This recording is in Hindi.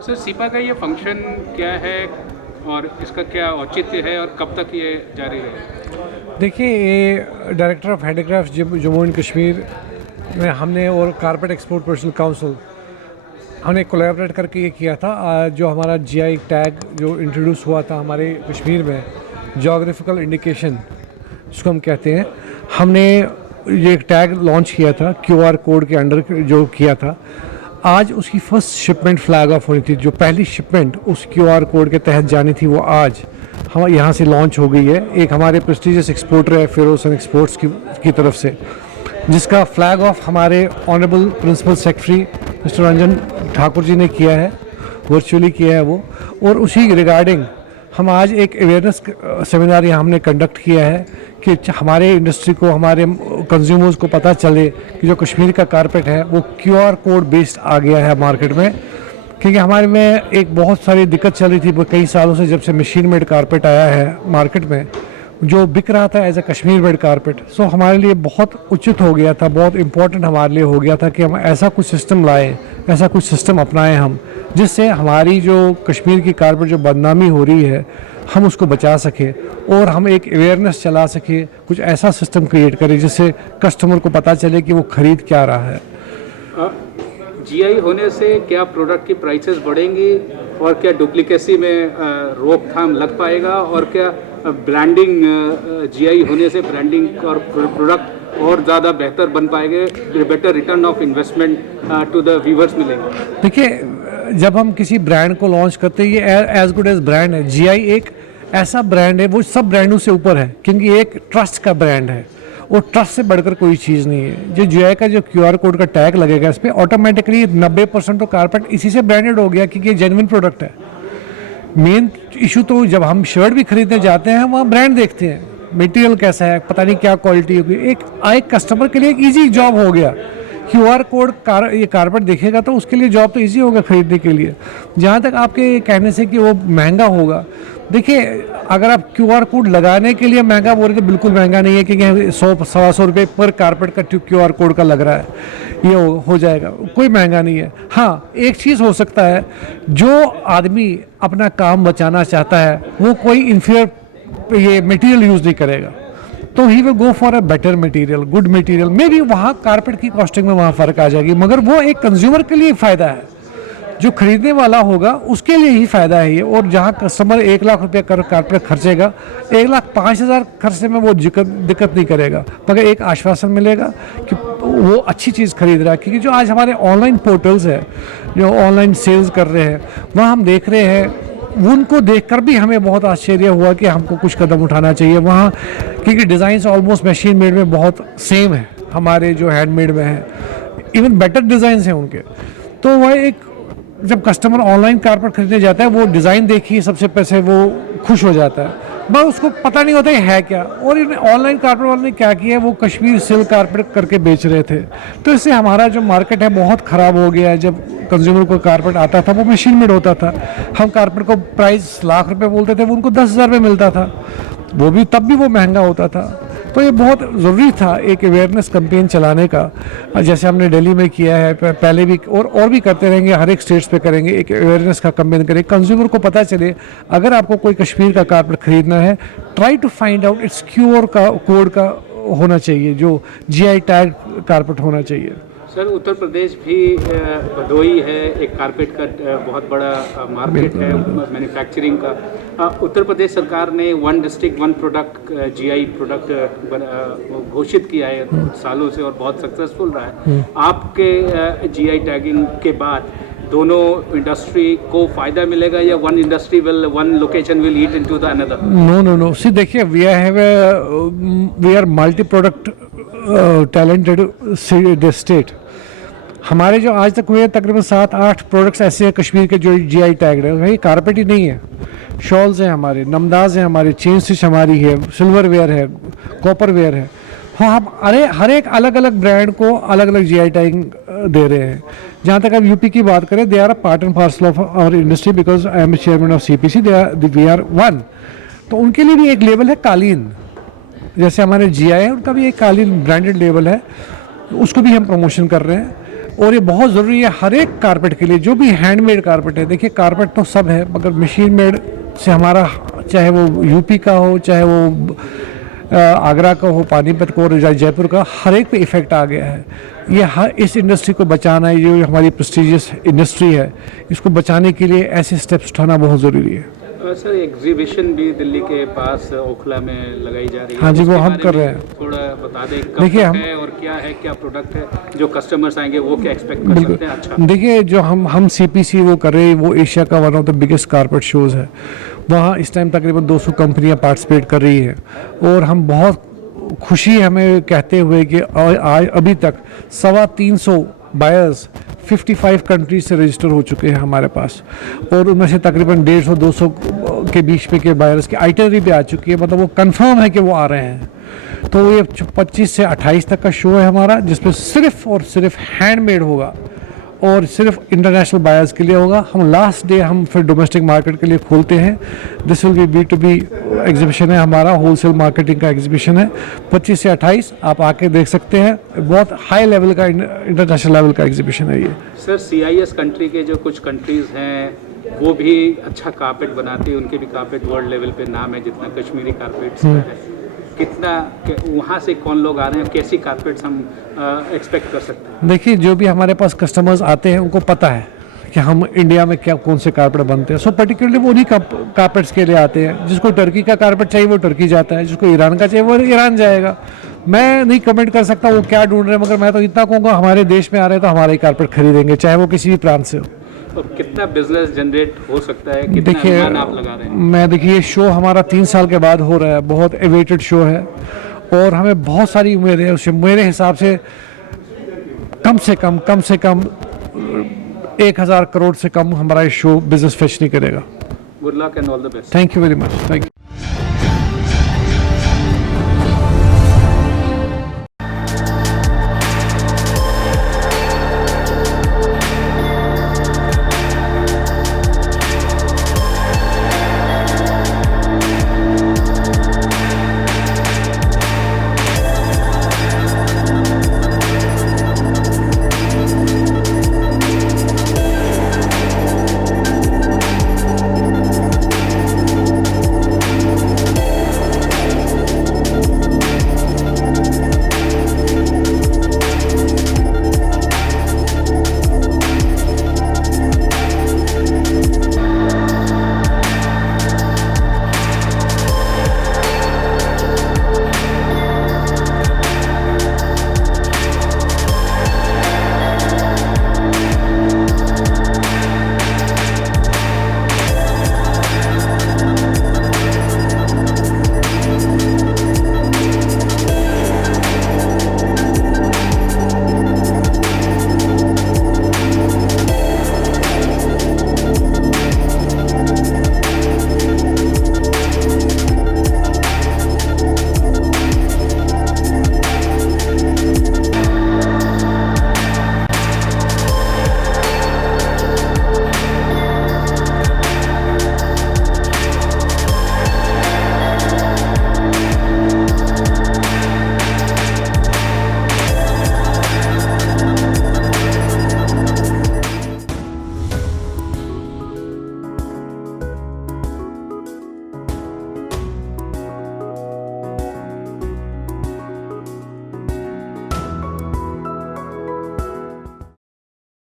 सर सिपा का ये फंक्शन क्या है और इसका क्या औचित्य है और कब तक ये जारी है? देखिए, ये director of handicraft Jammu and Kashmir में हमने और कारपेट एक्सपोर्ट प्रोफेशनल काउंसिल हमने कोलैबोरेट करके ये किया था। जो हमारा जीआई टैग जो इंट्रोड्यूस हुआ था हमारे कश्मीर में, जोग्राफिकल इंडिकेशन जिसको हम कहते हैं, हमने ये एक टैग लॉन्च किया था क्यूआर कोड के अंडर जो किया था। आज उसकी फर्स्ट शिपमेंट फ्लैग ऑफ होनी थी। जो पहली शिपमेंट उस क्यूआर कोड के तहत जानी थी वो आज हम यहाँ से लॉन्च हो गई है। एक हमारे प्रेस्टिजियस एक्सपोर्टर है फेरोसन एक्सपोर्ट्स की तरफ से, जिसका फ्लैग ऑफ हमारे honourable principal secretary mister Ranjan Thakur ji ने किया है, वर्चुअली किया है वो। और उसी रिगार्डिंग हम आज एक अवेयरनेस सेमिनार यहाँ हमने कंडक्ट किया है कि हमारे इंडस्ट्री को, हमारे कंज्यूमर्स को पता चले कि जो कश्मीर का कारपेट है वो क्यूआर कोड बेस्ड आ गया है मार्केट में। क्योंकि हमारे में एक बहुत सारी दिक्कत चल रही थी कई सालों से, जब से मशीन मेड कारपेट आया है मार्केट में, जो बिक रहा था as a Kashmir made carpet. So हमारे लिए बहुत उचित हो गया था, बहुत इम्पोर्टेंट हमारे लिए हो गया था कि हम ऐसा कुछ सिस्टम लाएं, ऐसा कुछ सिस्टम अपनाएं हम, जिससे हमारी जो कश्मीर की कारपेट जो बदनामी हो रही है हम उसको बचा सके और हम एक अवेयरनेस चला सके, कुछ ऐसा सिस्टम क्रिएट करें जिससे कस्टमर को पता चले कि वो खरीद क्या रहा है। जीआई होने से क्या प्रोडक्ट की प्राइसेस बढ़ेंगी और क्या डुप्लीकेसी में रोकथाम लग पाएगा, और क्या ब्रांडिंग जीआई होने से ब्रांडिंग और प्रोडक्ट और ज़्यादा बेहतर बन पाएंगे, better return of investment to the viewers मिलेंगे? देखिए, जब हम किसी ब्रांड को लॉन्च करते हैं ये एज गुड एज ब्रांड है। जीआई एक ऐसा ब्रांड है, वो सब ब्रांडों से ऊपर है, क्योंकि एक ट्रस्ट का ब्रांड है और ट्रस्ट से बढ़कर कोई चीज़ नहीं है। जो जीआई का जो क्यूआर कोड का टैग लगेगा इस पर, ऑटोमेटिकली 90% तो कारपेट इसी से ब्रांडेड हो गया, क्योंकि ये जेन्युइन प्रोडक्ट है। मेन इशू तो जब हम शर्ट भी खरीदने जाते हैं वहाँ ब्रांड देखते हैं, मटेरियल कैसा है, पता नहीं क्या क्वालिटी होगी। एक कस्टमर के लिए एक ईजी जॉब हो गया। क्यूआर कोड ये कारपेट देखेगा तो उसके लिए जॉब तो इजी होगा खरीदने के लिए। जहाँ तक आपके कहने से कि वो महंगा होगा, देखिए अगर आप क्यूआर कोड लगाने के लिए महंगा बोल रहे तो बिल्कुल महंगा नहीं है, क्योंकि 100-125 रुपये पर कारपेट का क्यूआर कोड का लग रहा है, ये हो जाएगा, कोई महंगा नहीं है। हाँ, एक चीज़ हो सकता है, जो आदमी अपना काम बचाना चाहता है वो कोई इन्फीरियर ये मटेरियल यूज़ नहीं करेगा, तो he will go for a better material, good material. May be वहाँ कारपेट की कॉस्टिंग में वहाँ फ़र्क आ जाएगी, मगर वो एक कंज्यूमर के लिए फ़ायदा है, जो खरीदने वाला होगा उसके लिए ही फ़ायदा है ये। और जहाँ कस्टमर 1 लाख रुपये कारपेट खर्चेगा, 1,05,000 खर्चे में वो दिक्कत नहीं करेगा, मगर एक आश्वासन मिलेगा कि वो अच्छी चीज़ खरीद रहा है। क्योंकि जो आज हमारे ऑनलाइन पोर्टल्स है, जो ऑनलाइन सेल्स कर रहे हैं, वहाँ हम देख रहे हैं, उनको देखकर भी हमें बहुत आश्चर्य हुआ कि हमको कुछ कदम उठाना चाहिए वहाँ, क्योंकि डिज़ाइंस ऑलमोस्ट मशीन मेड में बहुत सेम है हमारे जो हैंडमेड में है, इवन बेटर डिज़ाइंस हैं उनके। तो वह एक, जब कस्टमर ऑनलाइन कारपेट खरीदने जाता है वो डिज़ाइन देखिए सबसे पहले वो खुश हो जाता है, बस उसको पता नहीं होता है क्या। और इन ऑनलाइन कारपेट वाले ने क्या किया है, वो कश्मीर सिल्क कारपेट करके बेच रहे थे, तो इससे हमारा जो मार्केट है बहुत ख़राब हो गया है। जब कंज्यूमर को कारपेट आता था वो मशीन मेड होता था, हम कारपेट को प्राइस लाख रुपए बोलते थे, वो उनको 10,000 में मिलता था, वो भी तब भी वो महंगा होता था। तो ये बहुत ज़रूरी था एक अवेयरनेस कैंपेन चलाने का, जैसे हमने दिल्ली में किया है, पहले भी और भी करते रहेंगे, हर एक स्टेट्स पे करेंगे, एक अवेयरनेस का कैंपेन करें, कंज्यूमर को पता चले अगर आपको कोई कश्मीर का कारपेट खरीदना है, try to find out its QR का कोड का होना चाहिए, जो जीआई टैग कारपेट होना चाहिए। सर, उत्तर प्रदेश भी भदोही है, एक कारपेट का बहुत बड़ा मार्केट है मैन्युफैक्चरिंग का। उत्तर प्रदेश सरकार ने 1 डिस्ट्रिक्ट 1 प्रोडक्ट जीआई प्रोडक्ट घोषित किया है कुछ सालों से और बहुत सक्सेसफुल रहा है। आपके जीआई टैगिंग के बाद दोनों इंडस्ट्री को फायदा मिलेगा, या one location will eat into the another? No see, देखिए we are multi product talented state. हमारे जो आज तक हुए तकरीबन 7-8 प्रोडक्ट्स ऐसे हैं कश्मीर के जो जीआई टैग है। भाई कारपेट ही नहीं है, शॉल्स हैं हमारे, नमदाज हैं हमारे, चेन स्टिच हमारी है, सिल्वर वेयर है, कॉपर वेयर है। हाँ, हम हर एक अलग अलग ब्रांड को अलग अलग जीआई टैग दे रहे हैं। जहाँ तक आप यूपी की बात करें, they are a part and parcel of our industry, because I am chairman of CPC, we are one. तो उनके लिए भी एक लेवल है कालीन, जैसे हमारे जीआई है, उनका भी एक कालीन ब्रांडेड लेवल है, उसको भी हम प्रमोशन कर रहे हैं। और ये बहुत ज़रूरी है हर एक कारपेट के लिए, जो भी हैंडमेड कारपेट है। देखिए कारपेट तो सब है, मगर मशीन मेड से हमारा, चाहे वो यूपी का हो, चाहे वो आगरा का हो, पानीपत को, और जयपुर का, हर एक पे इफ़ेक्ट आ गया है। ये हर इस इंडस्ट्री को बचाना है, जो हमारी प्रेस्टिजियस इंडस्ट्री है, इसको बचाने के लिए ऐसे स्टेप्स उठाना बहुत ज़रूरी है। सर एग्जीबिशन भी दिल्ली के पास ओखला में लगाई जा रही है। हाँ जी, वो उसके हम बारे कर में रहे हैं। थोड़ा बता दें कब देखिए, तक है और क्या है, क्या प्रोडक्ट है, जो कस्टमर्स आएंगे वो क्या एक्सपेक्ट कर सकते हैं? अच्छा, देखिए, जो हम CPC वो कर रहे हैं, वो एशिया का one of the biggest carpet shows है। वहाँ इस टाइम तकरीबन 200 कंपनियाँ पार्टिसिपेट कर रही हैं, और हम बहुत खुशी है हमें कहते हुए कि आज अभी तक 350 बायर्स 55 कंट्रीज से रजिस्टर हो चुके हैं हमारे पास, और उनमें से तकरीबन 150-200 के बीच में के बायर्स की आइटनरी भी आ चुकी है, मतलब वो कंफर्म है कि वो आ रहे हैं। तो ये 25 से 28 तक का शो है हमारा, जिसमें सिर्फ और सिर्फ हैंडमेड होगा और सिर्फ इंटरनेशनल बायर्स के लिए होगा। हम लास्ट डे हम फिर डोमेस्टिक मार्केट के लिए खोलते हैं। This will be B2B exhibition है हमारा, होलसेल मार्केटिंग का एग्जीबिशन है। 25 से 28 आप आके देख सकते हैं, बहुत हाई लेवल का इंटरनेशनल लेवल का एग्जीबिशन है ये। सर CIS कंट्री के जो कुछ कंट्रीज़ हैं वो भी अच्छा कारपेट बनाती है, उनके भी कारपेट वर्ल्ड लेवल पे नाम है, जितना कश्मीरी कारपेट्स का है। कितना वहाँ से कौन लोग आ रहे हैं, कैसी कारपेट्स हम एक्सपेक्ट कर सकते हैं? देखिए, जो भी हमारे पास कस्टमर्स आते हैं उनको पता है कि हम इंडिया में क्या कौन से कारपेट बनते हैं। सो पर्टिकुलरली वो उन्हीं कारपेट्स के लिए आते हैं। जिसको टर्की का कारपेट चाहिए वो टर्की जाता है, जिसको ईरान का चाहिए वो ईरान जाएगा। मैं नहीं कमेंट कर सकता वो क्या ढूंढ रहे हैं, मगर मैं तो इतना कहूँगा हमारे देश में आ रहे हैं तो हमारा ही कारपेट खरीदेंगे, चाहे वो किसी भी प्रांत से हो। और कितना बिजनेस जनरेट हो सकता है, कितना देखिए, अनुमान आप लगा रहे हैं? मैं देखिए ये शो हमारा 3 साल के बाद हो रहा है, बहुत एवेटेड शो है, और हमें बहुत सारी उम्मीद है उससे। मेरे हिसाब से कम से कम 1000 करोड़ से कम हमारा ये शो बिजनेस फेच नहीं करेगा। Good luck and all the best. Thank you very much. Thank you.